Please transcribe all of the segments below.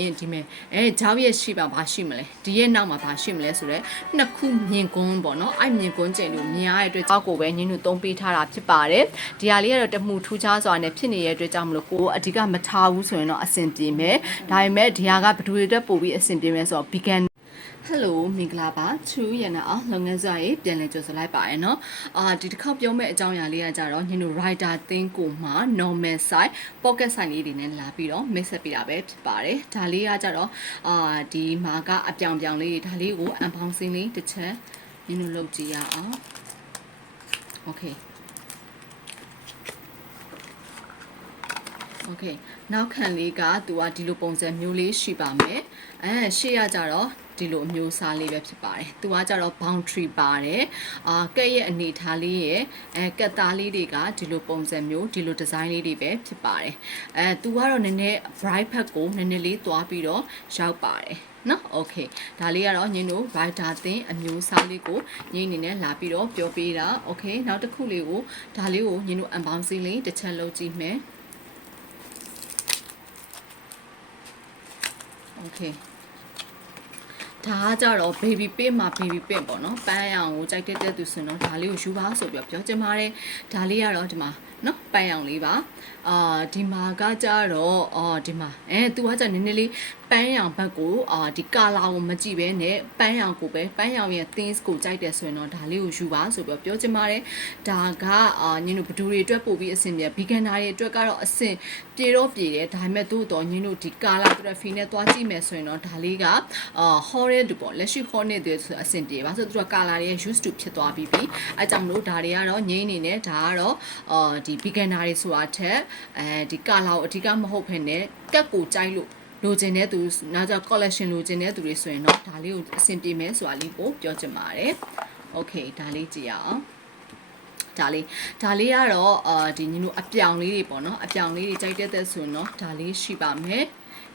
ရင်ဒီမဲ့အဲဂျောက်ရဲ့ရှိပါဘာရှိမလဲဒီရဲ့နောက်မှာဘာရှိမလဲဆိုတော့နှစ်ခုမြင်ကွန်းပေါ့နော်အဲ့မြင်ကွန်းကျင်လို့မြင်ရတဲ့အတွက်ကြောက်ကိုပဲညင်းတို့သုံးပေးထားတာဖြစ်ပါတယ်ဒီဟာလေးကတော့တမှုထူးခြားစွာနဲ့ဖြစ်နေတဲ့အတွက်ကြောင့်မလို့ကိုအဓိကမထားဘူးဆိုရင်တော့အဆင်ပြေမယ်ဒါပေမဲ့ဒီဟာကဘယ်သူတွေအတွက်ပို့ပြီးအဆင်ပြေမယ်ဆိုတော့ vegan ဟယ်လိုမင်္ဂလာပါချူရနာအောင်လုပ်ငန်းစွာရေးပြန်လည်ကြိုဆိုလိုက်ပါရနော်အာဒီတစ်ခေါက်ပြောမယ့်အကြောင်းအရာလေးကကြတော့ညတို့ writer သင်းကိုမှ normal size pocket size လေးတွေနဲ့လာပြီးတော့ mix ဆက်ပေးတာပဲဖြစ်ပါတယ်ဒါလေးကကြတော့အာဒီမှာကအပြောင်ပြောင်လေးတွေဒါလေးကို unboxing လေးတစ်ချက်ညတို့လုပ်ကြည့်ရအောင် okay okay နောက်ခံလေးကသူကဒီလိုပုံစံမျိုးလေးရှိပါမယ်အဲရှေ့ကကြတော့ ဒီလိုအမျိုးအစားလေးပဲဖြစ်ပါတယ်။သူကကြတော့ boundary ပါတယ်။အာကက်ရဲ့အနေထားလေးရဲ့အဲကက်သားလေးတွေကဒီလိုပုံစံမျိုးဒီလိုဒီဇိုင်းလေးတွေပဲဖြစ်ပါတယ်။အဲသူကတော့နည်းနည်း bright ဘက်ကိုနည်းနည်းလေးသွားပြီးတော့ရောက်ပါတယ်။နော်โอเคဒါလေးကတော့ညင်းတို့ writer သင်အမျိုးအစားလေးကိုညင်းအနေနဲ့လာပြီးတော့ပြောပေးတာโอเคနောက်တစ်ခုလေးကိုဒါလေးကိုညင်းတို့ unboxing လေးတစ်ချက်လုပ်ကြည့်မယ်โอเค ဒါကကြတော့ baby pin မှာ baby pin ပေါ့နော်ပန်းရောင်ကိုကြိုက်တဲ့တဲ့သူဆိုတော့ဒါလေးကိုယူပါဆိုပြီးတော့ပြောချင်ပါတယ်ဒါလေးကတော့ဒီမှာနော်ပန်းရောင်လေးပါအာဒီမှာကကြတော့အော်ဒီမှာအဲသူကကြနည်းနည်းလေး ပန်းရောင်ဘက်ကိုအာဒီကာလာကိုမကြည့်ပဲနဲ့ပန်းရောင်ကိုပဲပန်းရောင်ရဲ့ things ကိုကြိုက်တယ်ဆိုရင်တော့ဒါလေးကိုယူပါဆိုပြီးတော့ပြောချင်ပါတယ်ဒါကအာညင်းတို့ဘဒူတွေအတွက်ပို့ပြီးအဆင်ပြေ beginner တွေအတွက်ကတော့အဆင်ပြေတော့ပြေတယ်ဒါပေမဲ့သို့တော်ညင်းတို့ဒီကာလာ graphy နဲ့သွားကြည့်မယ်ဆိုရင်တော့ဒါလေးကအာ horror တူပေါ့လက်ရှိ horror တွေဆိုအဆင်ပြေပါဆိုတော့သူကကာလာတွေ used to ဖြစ်သွားပြီးပြီအဲကြောင့်မလို့ဒါတွေကတော့ငိမ့်နေနဲ့ဒါကတော့အာဒီ beginner တွေဆိုတာထက်အဲဒီကာလာကိုအဓိကမဟုတ်ဘဲနဲ့ကက်ကိုကြိုက်လို့ လိုချင်တဲ့သူနောက်ကျ collection လိုချင်တဲ့သူတွေဆိုရင်တော့ဒါလေးကိုအဆင်ပြေမယ်ဆိုတာလေးကိုပြောချင်ပါတယ်။ Okay ဒါလေးကြည့်ရအောင်။ဒါလေးဒါလေးကတော့အာဒီညီတို့အပြောင်လေးတွေပေါ့နော်အပြောင်လေးတွေကြိုက်တဲ့တဲ့ဆိုရင်တော့ဒါလေးရှိပါမယ်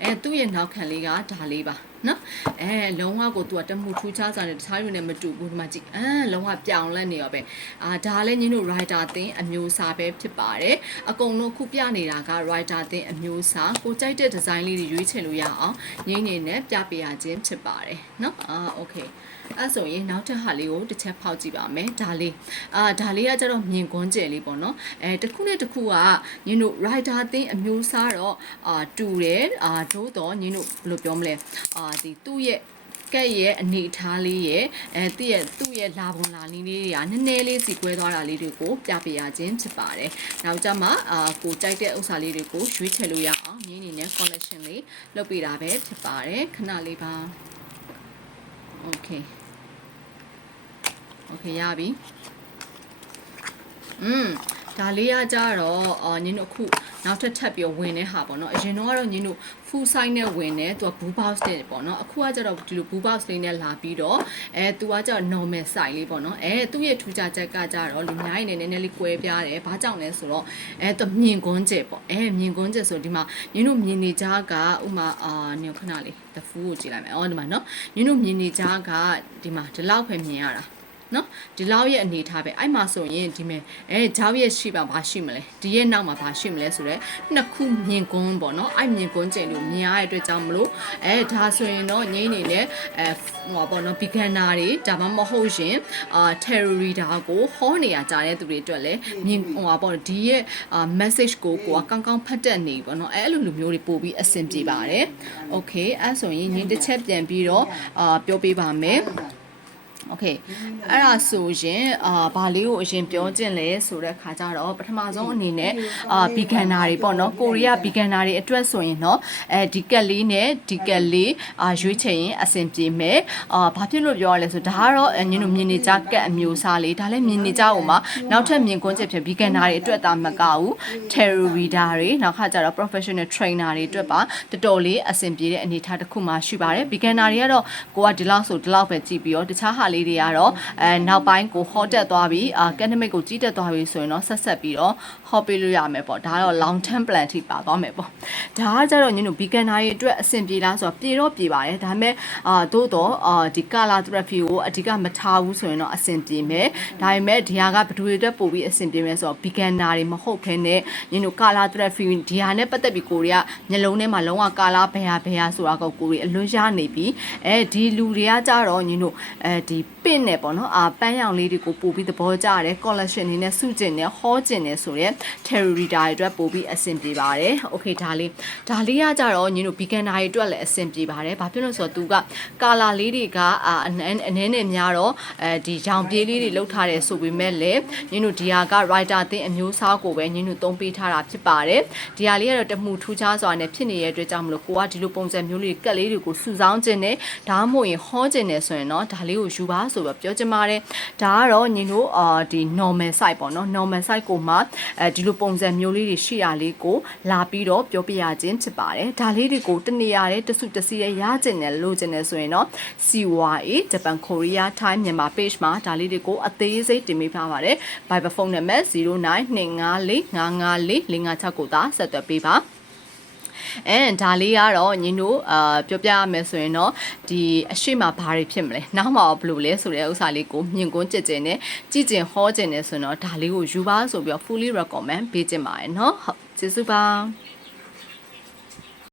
အဲသူ့ရဲ့နောက်ခံလေးကဒါလေးပါနော်အဲလုံးဝကိုသူကတမှုထူးခြားစွာနဲ့တခြားလူနဲ့မတူဘူးဒီမှာကြည့်အဲလုံးဝပြောင်လက်နေရောပဲအာဒါလည်းညီတို့ writer သင်အမျိုးအစားပဲဖြစ်ပါတယ်အကုန်လုံးခုပြနေတာက writer သင်အမျိုးအစားကိုကြိုက်တဲ့ design လေးတွေရွေးချယ်လို့ရအောင်ငိမ့်နေနဲ့ပြပေးရခြင်းဖြစ်ပါတယ်နော်အာ okay အဲ့ဆိုရင်နောက်ထပ်ဟာလေးကိုတစ်ချက်ဖောက်ကြည့်ပါမယ်ဒါလေးအာဒါလေးကကျတော့မြင်ကွန်းကျယ်လေးပေါ့နော်အဲတစ်ခုနဲ့တစ်ခုကညင်တို့ rider အသင်းအမျိုးအစားတော့အာတူတယ်အာတို့တော့ညင်တို့ဘယ်လိုပြောမလဲအာဒီသူ့ရဲ့ကဲ့ရဲ့အနေအထားလေးရဲ့အဲသူ့ရဲ့သူ့ရဲ့လာပုံလာလင်းလေးတွေကနည်းနည်းလေးစီကွဲသွားတာလေးတွေကိုပြပေးရခြင်းဖြစ်ပါတယ်။နောက်ကြမှာအာကိုကြိုက်တဲ့ဥစ္စာလေးတွေကိုရွေးချယ်လို့ရအောင်မြင်းနေနဲ့ collection လေးလုပ်ပေးတာပဲဖြစ်ပါတယ်။ခဏလေးပါ။ Okay Okay ရပြီอืม ဒါလေးကကြတော့အော်ညင်တို့အခုနောက်ထပ်ထပ်ပြီးဝင်တဲ့ဟာပေါ့နော်အရင်တော့ကတော့ညင်တို့ full size နဲ့ဝင်တယ်သူက blue box နဲ့ပေါ့နော်အခုကကြတော့ဒီလို blue box လေးနဲ့လာပြီးတော့အဲသူကကြတော့ normal size လေးပေါ့နော်အဲသူ့ရဲ့ထူးခြားချက်ကကြတော့လူများရင်လည်းနည်းနည်းလေးကွဲပြားတယ်ဘာကြောင့်လဲဆိုတော့အဲသူမြင်ကွန်းကျက်ပေါ့အဲမြင်ကွန်းကျက်ဆိုဒီမှာညင်တို့မြင်နေကြကဥမာအာညခဏလေး the full ကိုကြည့်လိုက်မယ်အော်ဒီမှာနော်ညင်တို့မြင်နေကြကဒီမှာဒီလောက်ပဲမြင်ရတာ နော်ဒီလောက်ရဲ့အနေထားပဲအဲ့မှာဆိုရင်ဒီမဲ့အဲဂျောက်ရဲ့ရှိပါဘာရှိမလဲဒီရဲ့နောက်မှာဘာရှိမလဲဆိုတော့နှစ်ခုမြင်ကွန်းပေါ့နော်အဲ့မြင်ကွန်းကျင်လို့မြင်ရတဲ့အတွက်ကြောင့်မလို့အဲဒါဆိုရင်တော့ငိမ့်နေနဲ့အဲဟိုပေါ့နော် beginner တွေဒါမှမဟုတ်ရင်အာ terror reader ကိုဟောနေရကြတဲ့သူတွေအတွက်လည်းမြင်ဟိုပေါ့ဒီရဲ့အာ message ကိုကိုကကောင်းကောင်းဖတ်တတ်နေပေါ့နော်အဲအဲ့လိုလိုမျိုးတွေပို့ပြီးအဆင်ပြေပါတယ် okay အဲ့ဆိုရင်ညီတစ်ချက်ပြန်ပြီးတော့အာပြောပေးပါမယ် โอเคအဲ့ဒါဆိုရင်အာဘာလေးကိုအရင်ပြောခြင်းလဲဆိုတဲ့ခါကျတော့ပထမဆုံးအနေနဲ့အာ beginner တွေပေါ့နော်ကိုရီးယား beginner တွေအတွက်ဆိုရင်တော့အဲဒီကက်လေးနဲ့ဒီကက်လေးအာရွေးချယ်ရင်အဆင်ပြေမယ်အာဘာဖြစ်လို့ပြောရလဲဆိုဒါကတော့ညင်တို့မြင်နေကြကက်အမျိုးအစားလေးဒါလည်းမြင်နေကြအောင်မှာနောက်ထပ်မြင်ကွန်းချက်ဖြစ် beginner တွေအတွက်သာမကဘူး tarot reader တွေနောက်ခါကျတော့ professional trainer တွေအတွက်ပါတော်တော်လေးအဆင်ပြေတဲ့အနေအထားတစ်ခုမှရှိပါတယ် beginner တွေကတော့ကိုကဒီလောက်ဆိုဒီလောက်ပဲကြည့်ပြီးတော့တခြားဟာလေး ေးလေးတွေကတော့အဲနောက်ပိုင်းကိုဟောတက်သွားပြီးအာ academic ကိုကြီးတက်သွားပြီးဆိုရင်တော့ဆက်ဆက်ပြီးတော့ဟောပေးလို့ရမယ်ပေါ့ဒါကတော့ long term plan ထိပါသွားမယ်ပေါ့ဒါကကြတော့ညတို့ beginner တွေအတွက်အဆင်ပြေလားဆိုတော့ပြေတော့ပြေပါတယ်ဒါပေမဲ့အာသို့တော့အာဒီ color therapy ကိုအဓိကမထားဘူးဆိုရင်တော့အဆင်ပြေမယ်ဒါပေမဲ့ဒီဟာကဘယ်သူတွေအတွက်ပို့ပြီးအဆင်ပြေမယ်ဆိုတော့ beginner တွေမဟုတ်ဘဲနဲ့ညတို့ color therapy ဒီဟာနဲ့ပတ်သက်ပြီးကိုရီးယားမျက်လုံးထဲမှာလုံးဝ color ဘယ်ဟာဘယ်ဟာဆိုတာကိုကိုရီအလွန်ရနေပြီးအဲဒီလူတွေကကြတော့ညတို့အဲဒီပင့်နဲ့ပေါ့နော်အာပန်းရောင်လေးတွေကိုပို့ပြီးသဘောကျတယ် collection နေနဲ့စုကျင်နဲ့ဟောကျင်နဲ့ဆိုတော့ terror reader တွေအတွက်ပို့ပြီးအဆင်ပြေပါတယ် okay ဒါလေးဒါလေးကကြတော့ညတို့ beginner တွေအတွက်လည်းအဆင်ပြေပါတယ်ဘာဖြစ်လို့လဲဆိုတော့သူက color လေးတွေကအာအနည်းအနည်းနဲ့များတော့အဲဒီရောင်ပြေးလေးတွေလောက်ထားတယ်ဆိုပေမဲ့လည်းညတို့ဒီဟာက writer အသင်းအမျိုးအစားကိုပဲညတို့သုံးပေးထားတာဖြစ်ပါတယ်ဒီဟာလေးကတော့တမှုထူးခြားစွာနဲ့ဖြစ်နေတဲ့အတွက်ကြောင့်မလို့ကိုကဒီလိုပုံစံမျိုးလေးကက်လေးတွေကိုစုဆောင်းခြင်းနဲ့ဒါမှမဟုတ်ရင်ဟောခြင်းနဲ့ဆိုရင်တော့ဒါလေးကိုယူပါဆိုတော့ပြောချင်ပါတယ်ဒါကတော့ညတို့အာဒီ normal site ပေါ့နော် normal site ကိုမှအဲဒီလိုပုံစံမျိုးလေးတွေရှိရလေးကိုလာပြီးတော့ပြောပြရခြင်းဖြစ်ပါတယ်ဒါလေးတွေကိုတနေရာတဲ့တစုတစီရဲ့ရခြင်းနဲ့လိုချင်တယ်ဆိုရင်တော့ CYA Japan Korea Thai မြန်မာ page မှာဒါလေးတွေကိုအသေးစိတ်တင်ပေးထားပါတယ် Viber phone number 0925454556ကိုသာဆက်သွယ်ပေးပါ အဲဒါလေးကတော့ညီတို့အာပြောပြရမယ်ဆိုရင်တော့ဒီအရှိမဘာတွေဖြစ်မလဲနောက်မှာဘယ်လိုလဲဆိုတဲ့ဥစ္စာလေးကိုမြင်ကွန်းကြည့်ကြင်နဲ့ကြည့်ကြင်ဟောကြင်နဲ့ဆိုရင်တော့ဒါလေးကိုယူပါဆိုပြီးတော့ fully recommend ပေးကြင်ပါတယ်เนาะဟုတ်ကျေးဇူးပါ